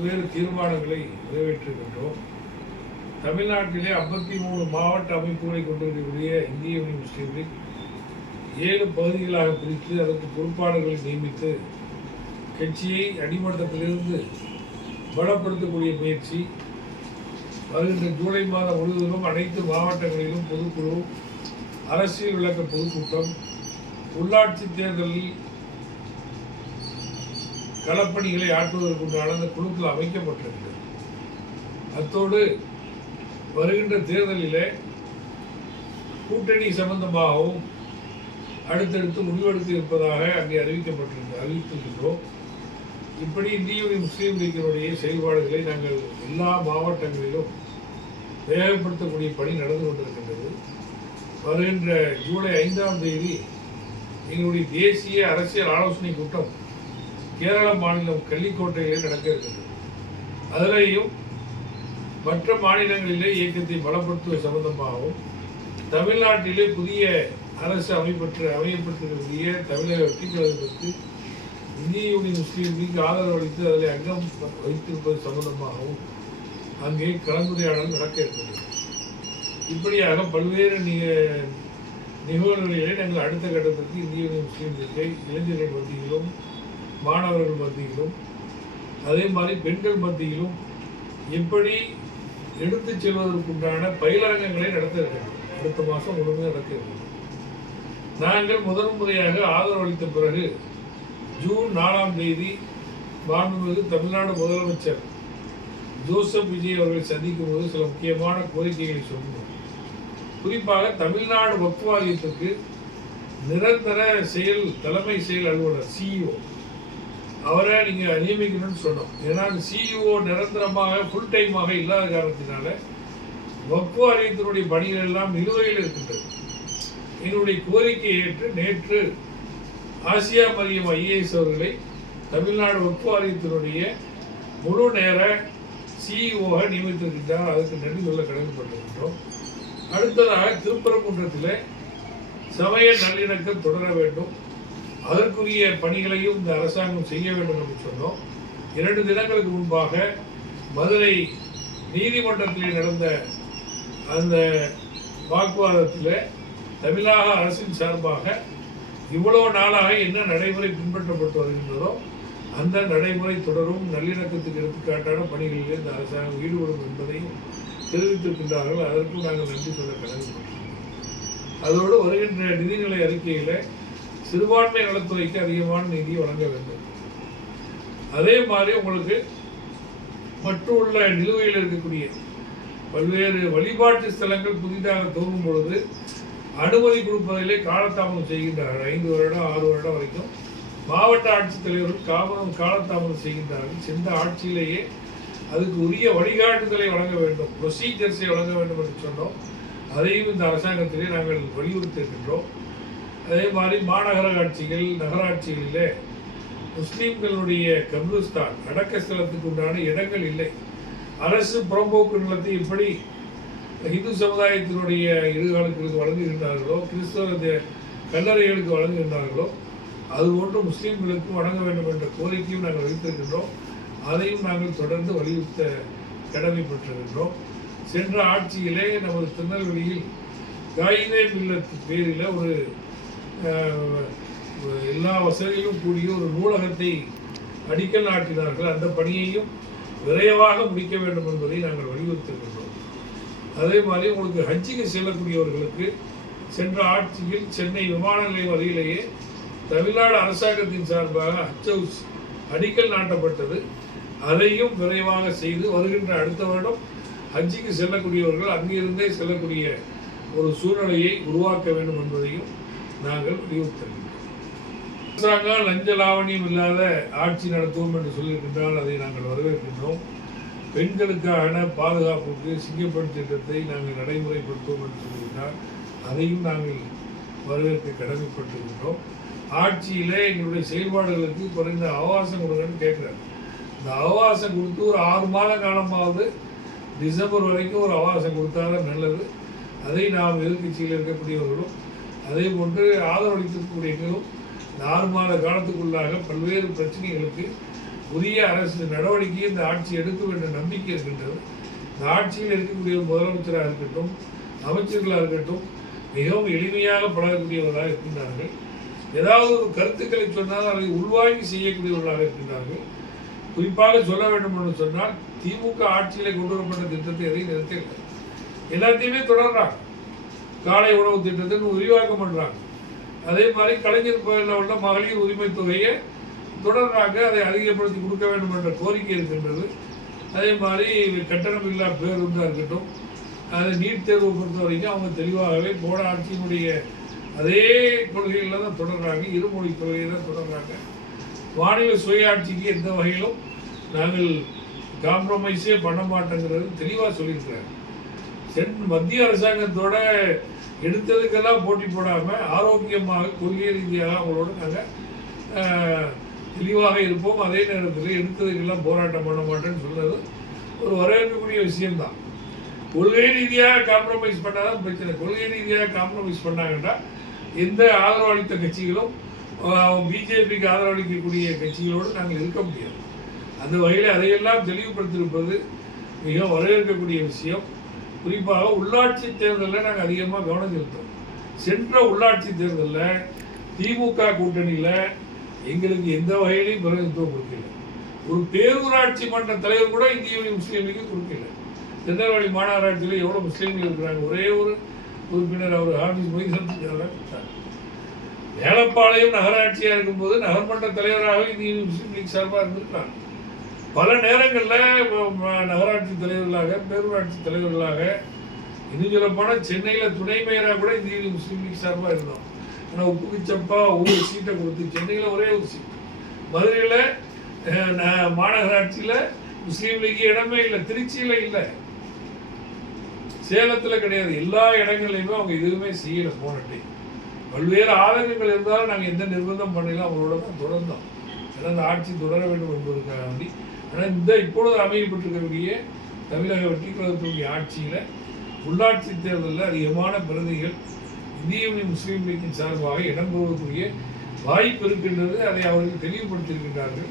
பல்வேறு தீர்மானங்களை நிறைவேற்றுகின்றோம். தமிழ்நாட்டிலே 53 மாவட்ட அமைப்புகளை கொண்டிருக்கக்கூடிய இந்திய யூனியன் முஸ்லீம் லீக் 7 பகுதிகளாக பிரித்து அதற்கு பொறுப்பாளர்களை நியமித்து கட்சியை அடிமட்டத்திலிருந்து பலப்படுத்தக்கூடிய முயற்சி. வருகின்ற ஜூலை மாதம் முழுவதும் அனைத்து மாவட்டங்களிலும் பொதுக்குழு, அரசியல் விளக்க பொதுக்கூட்டம், உள்ளாட்சி தேர்தலில் களப்பணிகளை ஆற்றுவதற்குண்டான அந்த குழுக்கள் அமைக்கப்பட்டிருக்கிறது. அத்தோடு வருகின்ற தேர்தலிலே கூட்டணி சம்பந்தமாகவும் அடுத்தடுத்து முடிவெடுக்க இருப்பதாக அங்கே அறிவித்திருக்கின்றோம். இப்படி இந்திய முஸ்லீம் லீக்கினுடைய செயல்பாடுகளை நாங்கள் எல்லா மாவட்டங்களிலும் வேகப்படுத்தக்கூடிய பணி நடந்து கொண்டிருக்கின்றது. வருகின்ற ஜூலை 5ஆம் தேதி எங்களுடைய தேசிய அரசியல் ஆலோசனை கூட்டம் கேரள மாநிலம் கள்ளிக்கோட்டையில் நடக்க இருக்கின்றது. அதிலேயும் மற்ற மாநிலங்களிலே இயக்கத்தை பலப்படுத்துவது சம்பந்தமாகவும் தமிழ்நாட்டிலே புதிய அரசு அமையப்பட்டிருக்கக்கூடிய தமிழக வெற்றிக் கழகத்திற்கு இந்திய யூனியன் முஸ்லீம் லீக் ஆதரவு அளித்து அதில் அங்கம் வைத்திருப்பது சம்பந்தமாகவும் அங்கே கலந்துரையாடல் நடக்க இருக்கிறது. இப்படியாக பல்வேறு நிகழ்வுகளிலே நாங்கள் அடுத்த கட்டத்திற்கு இந்திய யூனியன் முஸ்லீம் லீக்கை இளைஞர்கள் மத்தியிலும், மாணவர்கள் மத்தியிலும், அதே மாதிரி பெண்கள் மத்தியிலும் எப்படி எடுத்துச் செல்வதற்குண்டான பயிலரங்கங்களை நடத்த இருக்கிறது. அடுத்த மாதம் முழுமையாக நடக்க இருக்கிறது. நாங்கள் முதல் முறையாக ஆதரவு அளித்த பிறகு ஜூன் 4ஆம் தேதி மாண்புமிகு தமிழ்நாடு முதலமைச்சர் ஜோசப் விஜய் அவர்களை சந்திக்கும் போது சில முக்கியமான கோரிக்கைகளை சொன்னோம். குறிப்பாக தமிழ்நாடு வக்ஃப் வாரியத்திற்கு நிரந்தர தலைமை செயல் அலுவலர் CEO அவரை நீங்கள் நியமிக்கணும்னு சொன்னோம். ஏன்னா CEO நிரந்தரமாக ஃபுல் டைமாக இல்லாத காரணத்தினால வக்ஃப் வாரியத்தினுடைய பணிகள் எல்லாம் நிலுவையில் இருக்கின்றது. எங்களுடைய கோரிக்கையை ஏற்று நேற்று ஆசியா மரியம் IAS அவர்களை தமிழ்நாடு வக்ஃப் வாரியத்தினுடைய முழு நேர CEO நியமித்திருக்கின்றார். அதுக்கு நன்றி சொல்ல கடமைப்பட்டிருக்கின்றோம். அடுத்ததாக திருப்பரங்குன்றத்தில் சமய நல்லிணக்கம் தொடர வேண்டும், அதற்குரிய பணிகளையும் இந்த அரசாங்கம் செய்ய வேண்டும் என்று சொன்னோம். 2 தினங்களுக்கு முன்பாக மதுரை நீதிமன்றத்தில் நடந்த அந்த வாக்குவாதத்தில் தமிழக அரசின் சார்பாக இவ்வளவு நாளாக என்ன நடைமுறை பின்பற்றப்பட்டு வருகின்றதோ அந்த நடைமுறை தொடரும், நல்லிணக்கத்துக்கு எடுத்துக்காட்டான பணிகளில் இந்த அரசாங்கம் ஈடுபடும் என்பதையும் தெரிவித்திருக்கின்றார்கள். அதற்கும் நாங்கள் நன்றி சொல்ல கடமைப்பட்டோம். அதோடு வருகின்ற நிதிநிலை அறிக்கையில் சிறுபான்மை நலத்துறைக்கு அதிகமான நிதி வழங்க வேண்டும். அதே மாதிரி உங்களுக்கு மற்றுள்ள நிலுவையில் இருக்கக்கூடிய பல்வேறு வழிபாட்டு ஸ்தலங்கள் புதிதாக துவங்கும் பொழுது அனுமதி கொடுப்பதிலே காலதாமதம் செய்கின்றார்கள். 5 வருடம் 6 வருடம் வரைக்கும் மாவட்ட ஆட்சித்தலைவர்கள் காலதாமதம் செய்கின்றார்கள். சென்ற ஆட்சியிலேயே அதுக்கு உரிய வழிகாட்டுதலை வழங்க வேண்டும், ப்ரொசீஜர்ஸை வழங்க வேண்டும் என்று சொன்னோம். அதையும் இந்த அரசாங்கத்திலே நாங்கள் வலியுறுத்தியிருக்கின்றோம். அதே மாதிரி மாநகராட்சிகள், நகராட்சிகளிலே முஸ்லீம்களுடைய கபிரிஸ்தான் அடக்க ஸ்தலத்துக்கு உண்டான இடங்கள் இல்லை. அரசு புறம்போக்கு நிலத்தை எப்படி இந்து சமுதாயத்தினுடைய இடுகாலுக்கு வழங்குகின்றார்களோ, கிறிஸ்தவ கல்லறைகளுக்கு வழங்குகின்றார்களோ, அதுபோன்று முஸ்லீம்களுக்கு வழங்க வேண்டும் என்ற கோரிக்கையும் நாங்கள் வைத்திருக்கின்றோம். அதையும் நாங்கள் தொடர்ந்து வலியுறுத்த கடமைப்பட்டிருக்கின்றோம். சென்ற ஆட்சியிலே நமது திருநெல்வேலியில் காயிதே மில்லத் பேரில் ஒரு எல்லா வசதிகளும் கூடிய ஒரு நூலகத்தை அடிக்கல் நாட்டினார்கள். அந்த பணியையும் விரைவாக முடிக்க வேண்டும் என்பதை நாங்கள் வலியுறுத்திருக்கின்றோம். அதே மாதிரி உங்களுக்கு ஹஜ்ஜுக்கு செல்லக்கூடியவர்களுக்கு சென்ற ஆட்சியில் சென்னை விமான நிலையம் அருகிலேயே தமிழ்நாடு அரசாங்கத்தின் சார்பாக ஹஜ் ஹவுஸ் அடிக்கல் நாட்டப்பட்டது. அதையும் விரைவாக செய்து வருகின்ற அடுத்த வருடம் ஹஜ்ஜுக்கு செல்லக்கூடியவர்கள் அங்கிருந்தே செல்லக்கூடிய ஒரு சூழ்நிலையை உருவாக்க வேண்டும் என்பதையும் நாங்கள் வலியுறுத்துகிறோம். அரசாங்கம் லஞ்ச லாவணியம் இல்லாத ஆட்சி நடத்துவோம் என்று சொல்லியிருக்கின்றால் அதை நாங்கள் வரவேற்கின்றோம். பெண்களுக்கான பாதுகாப்புக்கு சிங்கப்பெண் திட்டத்தை நாங்கள் நடைமுறைப்படுத்துவோம் என்று சொல்லியிருந்தால் அதையும் நாங்கள் வரவேற்க கடமைப்பட்டிருக்கின்றோம். ஆட்சியிலே எங்களுடைய செயல்பாடுகளுக்கு குறைந்த அவகாசம் கொடுங்கன்னு கேட்குறாங்க. இந்த அவகாசம் கொடுத்து ஒரு 6 மாத காலமாவது டிசம்பர் வரைக்கும் ஒரு அவகாசம் கொடுத்தாலும் நல்லது. அதை நாம் எதிர்கட்சியில் இருக்கக்கூடியவர்களும் அதே போன்று ஆதரவளிக்கக்கூடியவர்களும் இந்த 6 மாத காலத்துக்குள்ளாக பல்வேறு பிரச்சனைகளுக்கு உரிய அரசு நடவடிக்கையை இந்த ஆட்சி எடுக்கும் என்ற நம்பிக்கை இருக்கின்றது. இந்த ஆட்சியில் இருக்கக்கூடிய முதலமைச்சராக இருக்கட்டும், அமைச்சர்களாக இருக்கட்டும், மிகவும் எளிமையாக பழகக்கூடியவர்களாக இருக்கின்றார்கள். ஏதாவது ஒரு கருத்துக்களை சொன்னால் அதை உள்வாங்கி செய்யக்கூடியவர்களாக இருக்கின்றார்கள். குறிப்பாக சொல்ல வேண்டும் என்று சொன்னால், திமுக ஆட்சியிலே கொண்டு வரப்பட்ட திட்டத்தை எதையும் நிறுத்தவில்லை, எல்லாத்தையுமே தொடர்றாங்க. காலை உணவு திட்டத்தை விரிவாக்கம் பண்றாங்க. அதே மாதிரி கலைஞர் கோயிலில் உள்ள மகளிர் உரிமை தொகையை தொடர்றாங்க, அதை அதிகப்படுத்தி கொடுக்க வேண்டும் என்ற கோரிக்கை இருக்கின்றது. அதே மாதிரி கட்டணம் இல்லா பேருந்தாக இருக்கட்டும், அது நீட் தேர்வை பொறுத்த வரைக்கும் அவங்க தெளிவாகவே போன ஆட்சியினுடைய அதே கொள்கைகளில் தான் தொடர்றாங்க, இருமொழி கொள்கையை தான் தொடர்றாங்க. மாநில சுயாட்சிக்கு எந்த வகையிலும் நாங்கள் காம்ப்ரமைஸே பண்ண மாட்டேங்கிறது தெளிவாக சொல்லியிருக்கிறாங்க. மத்திய அரசாங்கத்தோட எடுத்ததுக்கெல்லாம் போட்டி போடாமல் ஆரோக்கியமாக கொள்கை ரீதியாக அவங்களோட நாங்கள் தெளிவாக இருப்போம். அதே நேரத்தில் எடுத்ததுக்கெல்லாம் போராட்டம் பண்ண மாட்டேன்னு சொல்றது ஒரு வரவேற்கக்கூடிய விஷயம்தான். கொள்கை ரீதியாக காம்ப்ரமைஸ் பண்ணாதான் பிரச்சனை. கொள்கை ரீதியாக காம்ப்ரமைஸ் பண்ணாங்கன்னா எந்த ஆதரவு அளித்த கட்சிகளும் பிஜேபிக்கு ஆதரவு அளிக்கக்கூடிய கட்சிகளோடு நாங்கள் இருக்க முடியாது. அந்த வகையில் அதையெல்லாம் தெளிவுபடுத்தியிருப்பது மிக வரவேற்கக்கூடிய விஷயம். குறிப்பாக உள்ளாட்சி தேர்தலில் நாங்கள் அதிகமாக கவனம் செலுத்தோம். சென்ற உள்ளாட்சி தேர்தலில் திமுக கூட்டணியில் எங்களுக்கு எந்த வகையிலையும் பிரதிநிதித்துவம் கொடுக்கல. ஒரு பேரூராட்சி மன்ற தலைவர் கூட இந்திய முஸ்லீம் லீக்கு கொடுக்கல. திருநெல்வேலி மாநகராட்சியில் எவ்வளோ முஸ்லீம்கள் இருக்கிறாங்க, ஒரே ஒரு உறுப்பினர் அவர் ஹாஃபிஸ் மொய்தீன். வேலப்பாளையம் நகராட்சியாக இருக்கும்போது நகர்மன்ற தலைவராக இந்திய முஸ்லீம் லீக் சார்பாக இருந்திருக்கிறாங்க. பல நேரங்களில் நகராட்சி தலைவர்களாக, பேரூராட்சி தலைவர்களாக, இன்னும் சொல்லப்போன சென்னையில் துணை மேயராக கூட இந்திய முஸ்லீம் லீக் சார்பாக இருந்தோம். ஆனால் உப்புக்கு சப்பா ஒவ்வொரு சீட்டை கொடுத்து சென்னையில் ஒரே ஒரு சீட், மதுரையில் மாநகராட்சியில் முஸ்லீம் லீக் இடமே இல்லை, திருச்சியில் இல்லை, சேலத்தில் கிடையாது. எல்லா இடங்கள்லையுமே அவங்க எதுவுமே செய்யலை. போனட்டே பல்வேறு ஆதங்கங்கள் இருந்தாலும் நாங்கள் எந்த நிர்பந்தம் பண்ணலாம் அவங்களோட தான் தொடர்ந்தோம். ஏன்னா அந்த ஆட்சி தொடர வேண்டும் என்பதற்காக வேண்டி. ஆனால் இந்த இப்பொழுது அமையப்பட்டிருக்கக்கூடிய தமிழக வெற்றி கழகத்துடைய ஆட்சியில் உள்ளாட்சி தேர்தலில் அதிகமான பிரதிகள் இந்திய முஸ்லீம் லீக்கின் சார்பாக இடம்பெறுவதற்குரிய வாய்ப்பு இருக்கின்றது. அதை அவர்கள் தெளிவுபடுத்தியிருக்கின்றார்கள்.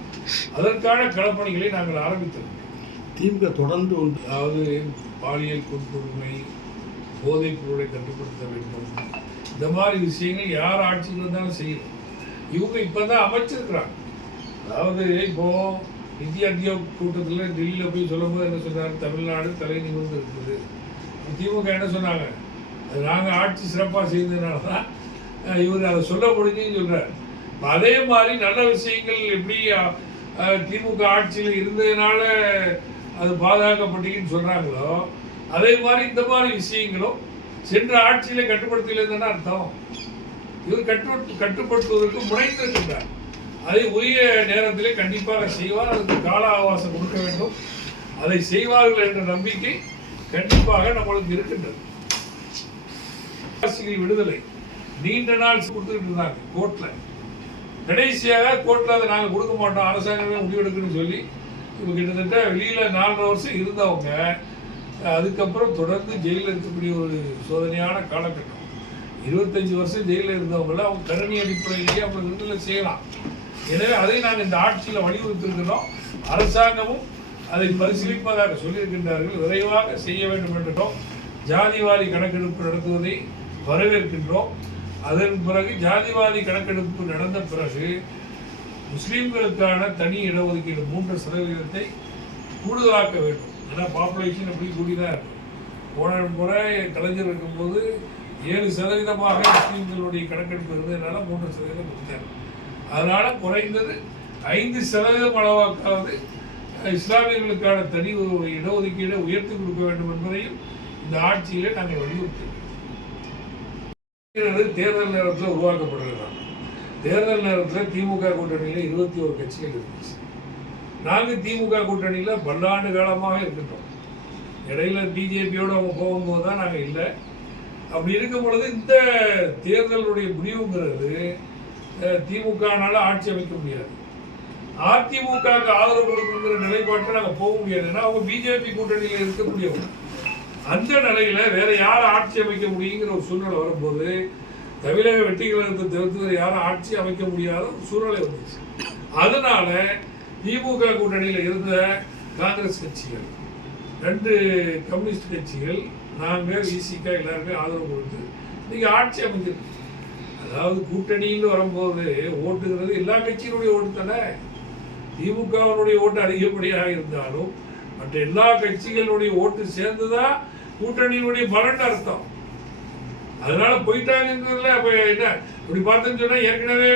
அதற்கான களப்பணிகளை நாங்கள் ஆரம்பித்தோம். திமுக தொடர்ந்து அதாவது பாலியல் கொடுமை, போதைப் பொருளை கட்டுப்படுத்த வேண்டும், இந்த மாதிரி விஷயங்கள் யார் ஆட்சியில் இருந்தாலும் செய்யணும். இவங்க இப்போதான் அமைச்சிருக்கிறாங்க. அதாவது இப்போ நிதி ஆயோக் கூட்டத்தில் டெல்லியில் போய் சொல்லும்போது என்ன சொன்னாங்க, தமிழ்நாடு தலை நிமிர்ந்து இருக்குது. திமுக என்ன சொன்னாங்க, அது நாங்கள் ஆட்சி சிறப்பாக செய்ததுனால தான் இவர் அதை சொல்ல முடிஞ்சுன்னு சொல்கிறார். அதே மாதிரி நல்ல விஷயங்கள் எப்படி திமுக ஆட்சியில் இருந்ததுனால அது பாதுகாக்கப்பட்டீங்கன்னு சொல்கிறாங்களோ, அதே மாதிரி இந்த மாதிரி விஷயங்களும் சென்ற ஆட்சியிலே கட்டுப்படுத்தலைன்னு அர்த்தம். இவர் கட்டுப்படுத்துவதற்கு முனைந்திருக்கின்றார். அதை உரிய நேரத்திலே கண்டிப்பாக செய்வார். அதுக்கு கால அவகாசம் கொடுக்க வேண்டும். அதை செய்வார்கள் என்ற நம்பிக்கை கண்டிப்பாக நம்மளுக்கு இருக்கின்றது. விடுதலை நீண்ட நாள் கொடுத்துட்டு இருந்தாங்க கோர்ட்ல. கடைசியாக கோர்ட்ல அதை நாங்கள் கொடுக்க மாட்டோம், அரசாங்கமே முடிவெடுக்குன்னு சொல்லி இப்போ கிட்டத்தட்ட வெளியில 4.5 வருஷம் இருந்தவங்க அதுக்கப்புறம் தொடர்ந்து ஜெயிலில் இருக்கக்கூடிய ஒரு சோதனையான காலகட்டம். 25 வருஷம் ஜெயிலில் இருந்தவங்கள அவங்க கருணை அடிப்படையிலேயே அவங்க விடுதலை செய்யலாம். எனவே அதை நாங்கள் இந்த ஆட்சியில் வலியுறுத்திருக்கிறோம். அரசாங்கமும் அதை பரிசீலிப்பதாக சொல்லியிருக்கின்றார்கள். விரைவாக செய்ய வேண்டும் என்றும் ஜாதிவாரி கணக்கெடுப்பு நடத்துவதை வரவேற்கின்றோம். அதன் பிறகு ஜாதிவாரி கணக்கெடுப்பு நடந்த பிறகு முஸ்லீம்களுக்கான தனி இடஒதுக்கீடு 3% கூடுதலாக்க வேண்டும். ஏன்னா பாப்புலேஷன் எப்படி கூடிதான் இருக்கும். போன முறை கலைஞர் இருக்கும்போது 7% முஸ்லீம்களுடைய கணக்கெடுப்பு இருந்ததுனால 3% கொடுத்தாங்க. அதனால குறைந்தது 5% அளவாக்காவது இஸ்லாமியர்களுக்கான தனி இடஒதுக்கீடை உயர்த்தி கொடுக்க வேண்டும் என்பதையும் இந்த ஆட்சியிலே நாங்கள் வலியுறுத்துகிறோம். தேர்தல் நேரத்தில் உருவாக்கப்படுகிறார். தேர்தல் நேரத்தில் திமுக கூட்டணியில் 21 கட்சிகள் இருந்துச்சு. நாங்கள் திமுக கூட்டணியில் பல்லாண்டு காலமாக இருக்கின்றோம். இடையில பிஜேபியோடு அவங்க போகும்போது தான் நாங்கள் இல்லை. அப்படி இருக்கும் பொழுது இந்த தேர்தலுடைய முடிவுங்கிறது திமுகனால ஆட்சி அமைக்க முடியாது. அதிமுகவுக்கு ஆதரவு கொடுக்குங்கிற நிலைப்பாட்டில் நாங்கள் போக முடியாது. ஏன்னா அவங்க பிஜேபி கூட்டணியில் இருக்கக்கூடியவங்க. அந்த நிலையில வேற யாரும் ஆட்சி அமைக்க முடியுங்கிற ஒரு சூழ்நிலை வரும்போது தமிழக வெற்றி கழகத்தை தவிர்த்து யாரும் ஆட்சி அமைக்க முடியாத ஒரு சூழ்நிலை வந்துச்சு. அதனால திமுக கூட்டணியில் இருந்த காங்கிரஸ் கட்சிகள், 2 கம்யூனிஸ்ட் கட்சிகள், நாங்கள் விசிக எல்லாருமே ஆதரவு கொடுத்து இன்னைக்கு ஆட்சி அமைஞ்சிருக்கு. அதாவது கூட்டணின்னு வரும்போது ஓட்டுங்கிறது எல்லா கட்சியினுடைய ஓட்டு தானே. திமுகவினுடைய ஓட்டு அதிகப்படியாக இருந்தாலும் மற்ற எல்லா கட்சிகளுடைய ஓட்டு சேர்ந்துதான் கூட்டணியினுடைய பலன் அர்த்தம். அதனால போயிட்டாங்கிறதுல அப்ப என்ன அப்படி பார்த்தேன்னு சொன்னா ஏற்கனவே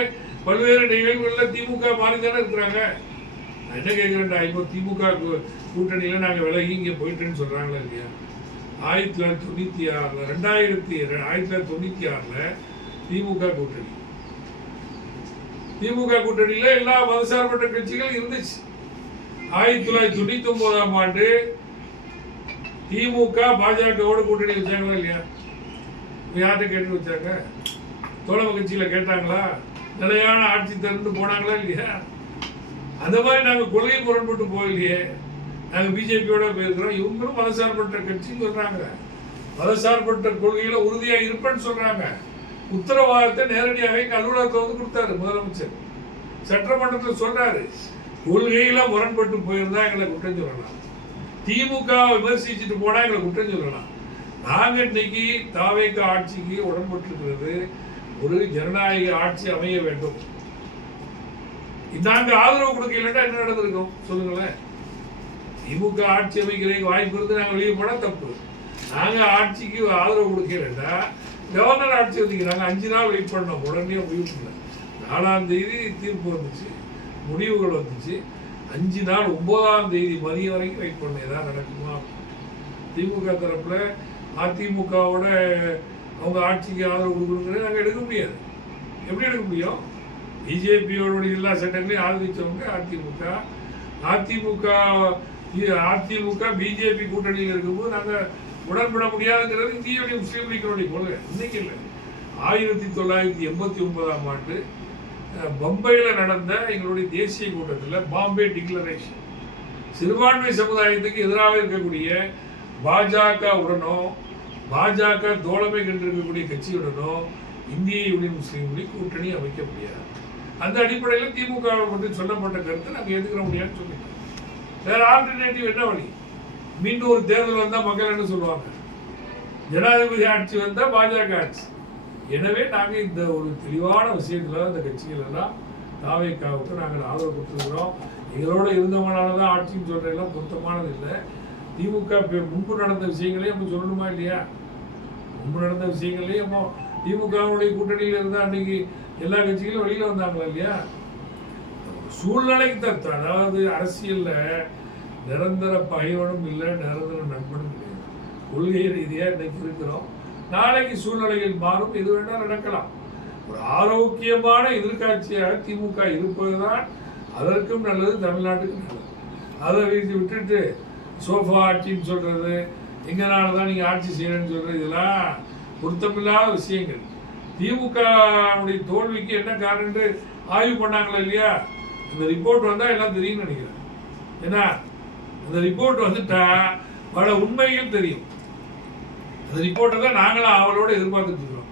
பல்வேறு நிகழ்வுகள்ல திமுக மாறிதானே இருக்கிறாங்க. நான் என்ன கேட்கிறேன்டா, இப்போ திமுக கூட்டணியில நாங்க விலகி இங்க போயிட்டேன்னு சொல்றாங்களா இல்லையா? 1996 திமுக கூட்டணி, திமுக கூட்டணியில எல்லா மதசார்பற்ற கட்சிகள் இருந்துச்சு. 1999ஆம் ஆண்டு திமுக பாஜகவோட கூட்டணி வச்சாங்களா இல்லையா? யார்கிட்ட கேட்டு வச்சாங்க? தோழமை கட்சியில கேட்டாங்களா? நிலையான ஆட்சி தந்து போனாங்களா இல்லையா? அந்த மாதிரி நாங்க கொள்கை முரண்பட்டு போகலையே. நாங்க பிஜேபியோட போயிருக்கிறோம். இவங்களும் மதசார்பற்ற கட்சின்னு சொல்றாங்க. மதசார்பற்ற கொள்கையில உறுதியா இருப்பேன்னு சொல்றாங்க. உத்தரவாதத்தை நேரடியாக அலுவலகத்தை வந்து கொடுத்தாரு முதலமைச்சர். சட்டமன்றத்தில் சொல்றாரு, கொள்கையில முரண்பட்டு போயிருந்தா எங்களை குற்றம் சொல்லலாம், திமுக விமர்சிச்சுட்டு போனா எங்களை குற்றம் சொல்லலாம். நாங்க இன்னைக்கு தாவேக ஆட்சிக்கு உடன்பட்டிருக்கிறது ஒரு ஜனநாயக ஆட்சி அமைய வேண்டும். நாங்க ஆதரவு கொடுக்கலன்னா என்ன நடந்திருக்கும் சொல்லுங்களேன்? திமுக ஆட்சி அமைக்கிறதுக்கு வாய்ப்பு இருந்து நாங்க வெளியே போனா தப்பு. நாங்க ஆட்சிக்கு ஆதரவு கொடுக்கலன்னா கவர்னர் ஆட்சி வச்சுக்கிறாங்க. 5 நாள் வெயிட் பண்ணோம். உடனே முடிவு 4ஆம் தேதி தீர்ப்பு வந்துச்சு, முடிவுகள் வந்துச்சு. 5 நாள் 9ஆம் தேதி மதியம் வரைக்கும் வெயிட் பண்ண ஏதாவது நடக்குமா? திமுக தரப்புல அதிமுகவோட அவங்க ஆட்சிக்கு ஆதரவு கொடுக்கணுங்கிறது நாங்கள் எடுக்க முடியாது. எப்படி எடுக்க முடியும்? பிஜேபியோட எல்லா சட்டங்களையும் ஆதரிச்சவங்க அதிமுக பிஜேபி கூட்டணியில் இருக்கும்போது நாங்கள் உடன்பட முடியாதுங்கிறது இந்திய முஸ்லீம் லீக்கினுடைய கொள்கை. இன்னைக்கு இல்லை, 1989ஆம் ஆண்டு பம்பையில் நடந்த எங்களுடைய தேசிய கூட்டத்தில் பாம்பே டிக்ளரேஷன் சிறுபான்மை சமுதாயத்துக்கு எதிராக இருக்கக்கூடிய பாஜக உடனோ பாஜக தோழமை கண்டிருக்கக்கூடிய கட்சியுடனோ இந்திய யூனியன் முஸ்லீம் லீக் கூட்டணி அமைக்க முடியாது. அந்த அடிப்படையில் திமுக மட்டும் சொல்லப்பட்ட கருத்தை நாங்கள் ஏற்றுக்கிற முடியாதுன்னு சொல்லிட்டோம். வேற ஆல்டர்னேட்டிவ் என்ன வழி? மீண்டும் ஒரு தேர்தல் வந்தால் மக்கள் என்ன சொல்லுவாங்க? ஜனாதிபதி ஆட்சி வந்தால் பாஜக ஆட்சி. எனவே நாங்கள் இந்த ஒரு தெளிவான விஷயத்தில் இந்த கட்சிகள் எல்லாம் தாவேக்காவுக்கு நாங்கள் ஆதரவு கொடுத்துருக்கிறோம். எங்களோட இருந்தவங்களால தான் ஆட்சின்னு சொல்றதெல்லாம் பொருத்தமானது இல்லை. திமுக முன்பு நடந்த விஷயங்களையும் நம்ம சொல்லணுமா இல்லையா? முன்பு நடந்த விஷயங்களையும் திமுகவுடைய கூட்டணியில் இருந்தால் அன்னைக்கு எல்லா கட்சிகளும் வெளியில் வந்தாங்களா இல்லையா? சூழ்நிலைக்கு தத்து. அதாவது அரசியல்ல நிரந்தர பகைவனும் இல்லை, நிரந்தர நண்பனும் இல்லை. கொள்கை ரீதியாக இன்னைக்கு இருக்கிறோம். நாளைக்கு சூழ்நிலைகள் மாறும், எது வேணாலும் நடக்கலாம். ஒரு ஆரோக்கியமான எதிர்காட்சியாக திமுக இருப்பதுதான் அதற்கும் நல்லது, தமிழ்நாட்டுக்கும் நல்லது. அதை விட்டுட்டு சோஃபா ஆட்சின்னு சொல்றது, எங்கனால தான் நீங்க ஆட்சி செய்யணும்னு சொல்றது, இதெல்லாம் பொருத்தமில்லாத விஷயங்கள். திமுக தோல்விக்கு என்ன காரணம்னு ஆய்வு பண்ணாங்களா இல்லையா? இந்த ரிப்போர்ட் வந்தா எல்லாம் தெரியும்னு நினைக்கிறேன். ஏன்னா அந்த ரிப்போர்ட் வந்துட்டா பல உண்மைகள் தெரியும். அந்த ரிப்போர்ட்டை தான் நாங்களும் அவளோட எதிர்பார்த்துட்டு இருக்கிறோம்.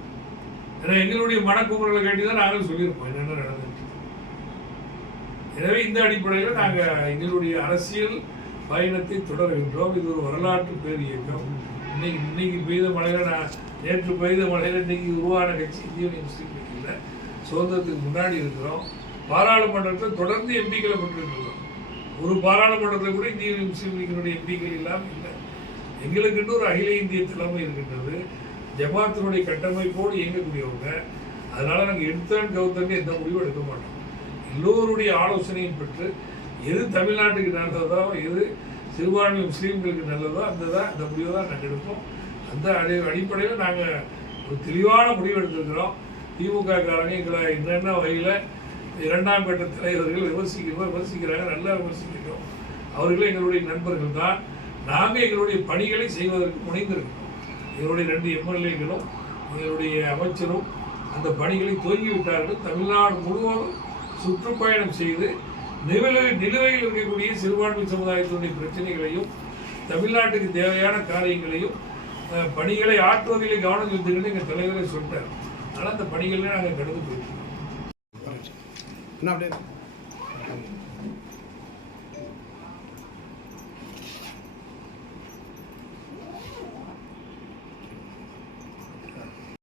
ஏன்னா எங்களுடைய மனக்குமுறலை கேட்டி தான் நாங்களும் சொல்லியிருப்போம் என்னென்ன நடந்துச்சு. எனவே இந்த அடிப்படையில் நாங்கள் எங்களுடைய அரசியல் பயணத்தை தொடர்கின்றோம். இது ஒரு வரலாற்று பேர் இயக்கம். இன்னைக்கு பெய்த மழையில நேற்று பெய்த மழையில இன்னைக்கு உருவான கட்சி இந்திய முஸ்லீம் லீக் இல்லை. சுதந்திரத்துக்கு முன்னாடி இருக்கிறோம். பாராளுமன்றத்தில் தொடர்ந்து எம்பிக்களை பெற்றிருக்கிறோம். ஒரு பாராளுமன்றத்தில் கூட இந்திய முஸ்லீம் லீக்கினுடைய எம்பிக்கள் இல்லாமல் இல்லை. எங்களுக்குன்னு ஒரு அகில இந்திய தலைமை இருக்கின்றது. ஜமாத்தினுடைய கட்டமைப்போடு இயங்கக்கூடியவங்க. அதனால நாங்கள் எடுத்தான் கவுத்தன்னு எந்த முடிவும் எடுக்க மாட்டோம். எல்லோருடைய ஆலோசனையும் பெற்று எது தமிழ்நாட்டுக்கு நல்லதோ, எது சிறுபான்மை முஸ்லீம்களுக்கு நல்லதோ அந்த முடிவை தான் நாங்கள் எடுப்போம். அந்த அடிப்படையில் நாங்கள் ஒரு தெளிவான முடிவு எடுத்திருக்கிறோம். திமுக காரங்க எங்களை என்னென்ன வகையில் 2ஆம் கட்ட தலைவர்கள் விமர்சிக்கிறாங்க, நல்லா விமர்சிக்கிறோம். அவர்களே எங்களுடைய நண்பர்கள் தான். நாங்கள் எங்களுடைய பணிகளை செய்வதற்கு முனைந்திருக்கிறோம். எங்களுடைய 2 எம்எல்ஏக்களும் எங்களுடைய அமைச்சரும் அந்த பணிகளை துவங்கிவிட்டார்கள். தமிழ்நாடு முழுவதும் சுற்றுப்பயணம் செய்து நிலுவையில் இருக்கக்கூடிய சிறுபான்மை சமுதாயத்தினுடைய பிரச்சனைகளையும் தமிழ்நாட்டுக்கு தேவையான காரியங்களையும் பணிகளை ஆற்றுவதிலே கவனம் செலுத்துகிறது எங்கள் தலைவரை சொல்லிட்டார். ஆனால் அந்த பணிகளை நாங்கள் கடந்து போயிட்டோம்.